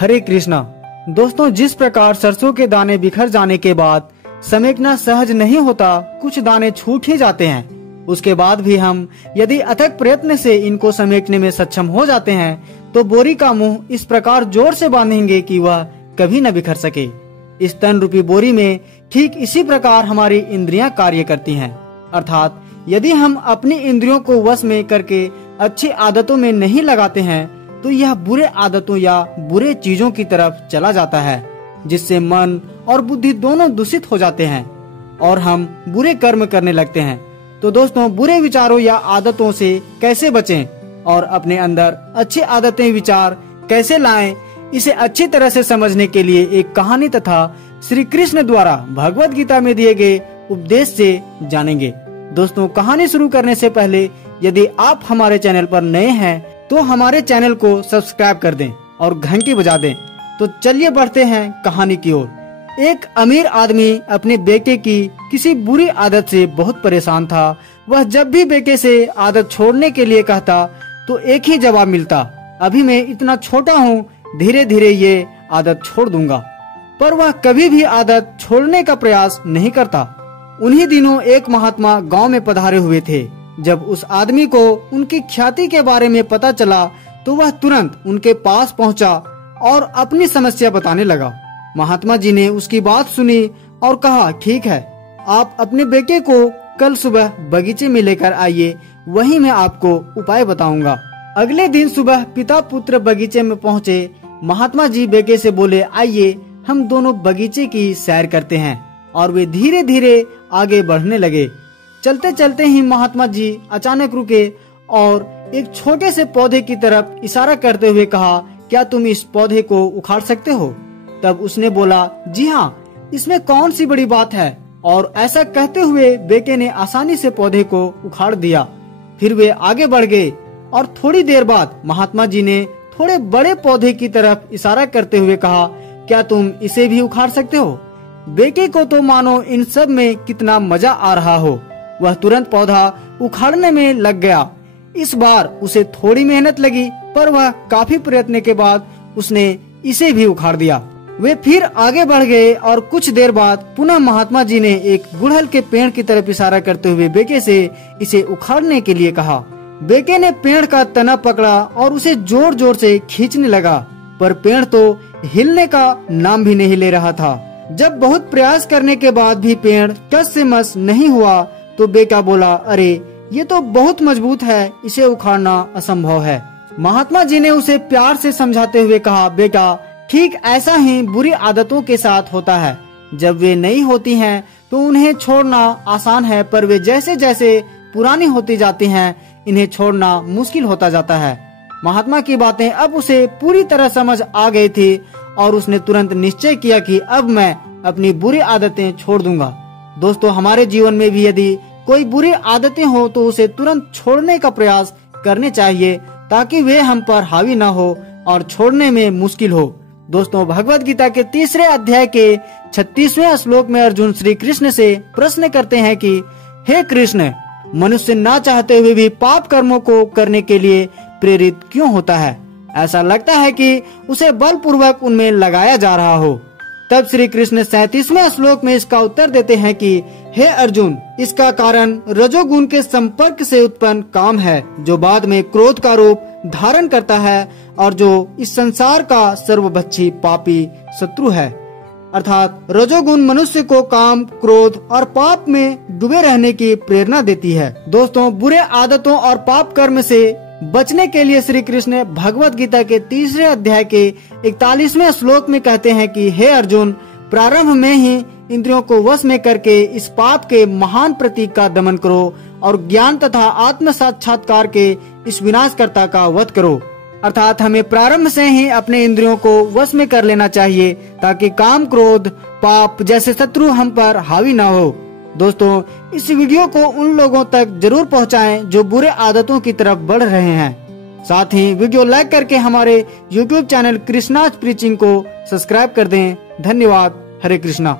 हरे कृष्णा। दोस्तों, जिस प्रकार सरसों के दाने बिखर जाने के बाद समेटना सहज नहीं होता, कुछ दाने छूट ही जाते हैं, उसके बाद भी हम यदि अथक प्रयत्न से इनको समेटने में सक्षम हो जाते हैं तो बोरी का मुंह इस प्रकार जोर से बांधेंगे कि वह कभी न बिखर सके। इस तन रूपी बोरी में ठीक इसी प्रकार हमारी इंद्रियां कार्य करती हैं। अर्थात यदि हम अपनी इंद्रियों को वश में करके अच्छी आदतों में नहीं लगाते हैं तो यह बुरे आदतों या बुरे चीजों की तरफ चला जाता है, जिससे मन और बुद्धि दोनों दूषित हो जाते हैं और हम बुरे कर्म करने लगते हैं। तो दोस्तों, बुरे विचारों या आदतों से कैसे बचें और अपने अंदर अच्छी आदतें विचार कैसे लाएं, इसे अच्छी तरह से समझने के लिए एक कहानी तथा श्री कृष्ण द्वारा भगवत गीता में दिए गए उपदेश से जानेंगे। दोस्तों, कहानी शुरू करने से पहले यदि आप हमारे चैनल पर नए हैं तो हमारे चैनल को सब्सक्राइब कर दें और घंटी बजा दें। तो चलिए बढ़ते हैं कहानी की ओर। एक अमीर आदमी अपने बेटे की किसी बुरी आदत से बहुत परेशान था। वह जब भी बेटे से आदत छोड़ने के लिए कहता तो एक ही जवाब मिलता, अभी मैं इतना छोटा हूँ, धीरे धीरे ये आदत छोड़ दूंगा। पर वह कभी भी आदत छोड़ने का प्रयास नहीं करता। उन्हीं दिनों एक महात्मा गांव में पधारे हुए थे। जब उस आदमी को उनकी ख्याति के बारे में पता चला तो वह तुरंत उनके पास पहुंचा और अपनी समस्या बताने लगा। महात्मा जी ने उसकी बात सुनी और कहा, ठीक है, आप अपने बेटे को कल सुबह बगीचे में लेकर आइए, वहीं मैं आपको उपाय बताऊंगा। अगले दिन सुबह पिता पुत्र बगीचे में पहुंचे। महात्मा जी बेटे से बोले, आइए हम दोनों बगीचे की सैर करते हैं। और वे धीरे धीरे आगे बढ़ने लगे। चलते चलते ही महात्मा जी अचानक रुके और एक छोटे से पौधे की तरफ इशारा करते हुए कहा, क्या तुम इस पौधे को उखाड़ सकते हो? तब उसने बोला, जी हाँ, इसमें कौन सी बड़ी बात है। और ऐसा कहते हुए बेटे ने आसानी से पौधे को उखाड़ दिया। फिर वे आगे बढ़ गए और थोड़ी देर बाद महात्मा जी ने थोड़े बड़े पौधे की तरफ इशारा करते हुए कहा, क्या तुम इसे भी उखाड़ सकते हो? बेटे को तो मानो इन सब में कितना मजा आ रहा हो। वह तुरंत पौधा उखाड़ने में लग गया। इस बार उसे थोड़ी मेहनत लगी, पर वह काफी प्रयत्न के बाद उसने इसे भी उखाड़ दिया। वे फिर आगे बढ़ गए और कुछ देर बाद पुनः महात्मा जी ने एक गुड़हल के पेड़ की तरफ इशारा करते हुए बेटे से इसे उखाड़ने के लिए कहा। बेटे ने पेड़ का तना पकड़ा और उसे जोर जोर से खींचने लगा, पर पेड़ तो हिलने का नाम भी नहीं ले रहा था। जब बहुत प्रयास करने के बाद भी पेड़ टस से मस नहीं हुआ तो बेटा बोला, अरे ये तो बहुत मजबूत है, इसे उखाड़ना असंभव है। महात्मा जी ने उसे प्यार से समझाते हुए कहा, बेटा, ठीक ऐसा ही बुरी आदतों के साथ होता है। जब वे नई होती हैं तो उन्हें छोड़ना आसान है, पर वे जैसे जैसे पुरानी होती जाती हैं इन्हें छोड़ना मुश्किल होता जाता है। महात्मा की बातें अब उसे पूरी तरह समझ आ गई थी और उसने तुरंत निश्चय किया कि अब मैं अपनी बुरी आदतें छोड़ दूंगा। दोस्तों, हमारे जीवन में भी यदि कोई बुरी आदतें हो तो उसे तुरंत छोड़ने का प्रयास करने चाहिए, ताकि वे हम पर हावी न हो और छोड़ने में मुश्किल हो। दोस्तों, भगवत गीता के 3 अध्याय के 36वें श्लोक में अर्जुन श्री कृष्ण से प्रश्न करते हैं कि हे कृष्ण, मनुष्य ना चाहते हुए भी पाप कर्मों को करने के लिए प्रेरित क्यों होता है? ऐसा लगता है कि उसे बलपूर्वक उनमें लगाया जा रहा हो। तब श्री कृष्ण 37वें श्लोक में इसका उत्तर देते हैं कि हे अर्जुन, इसका कारण रजोगुण के संपर्क से उत्पन्न काम है, जो बाद में क्रोध का रूप धारण करता है और जो इस संसार का सर्वभक्षी पापी शत्रु है। अर्थात रजोगुण मनुष्य को काम, क्रोध और पाप में डूबे रहने की प्रेरणा देती है। दोस्तों, बुरे आदतों और पाप कर्म से बचने के लिए श्री कृष्ण भगवत गीता के 3 अध्याय के 41वें श्लोक में कहते हैं कि हे अर्जुन, प्रारंभ में ही इंद्रियों को वश में करके इस पाप के महान प्रतीक का दमन करो और ज्ञान तथा आत्म साक्षात्कार के इस विनाशकर्ता का वध करो। अर्थात हमें प्रारंभ से ही अपने इंद्रियों को वश में कर लेना चाहिए, ताकि काम, क्रोध, पाप जैसे शत्रु हम पर हावी न हो। दोस्तों, इस वीडियो को उन लोगों तक जरूर पहुंचाएं जो बुरे आदतों की तरफ बढ़ रहे हैं। साथ ही वीडियो लाइक करके हमारे YouTube चैनल कृष्णाज प्रीचिंग को सब्सक्राइब कर दें। धन्यवाद। हरे कृष्णा।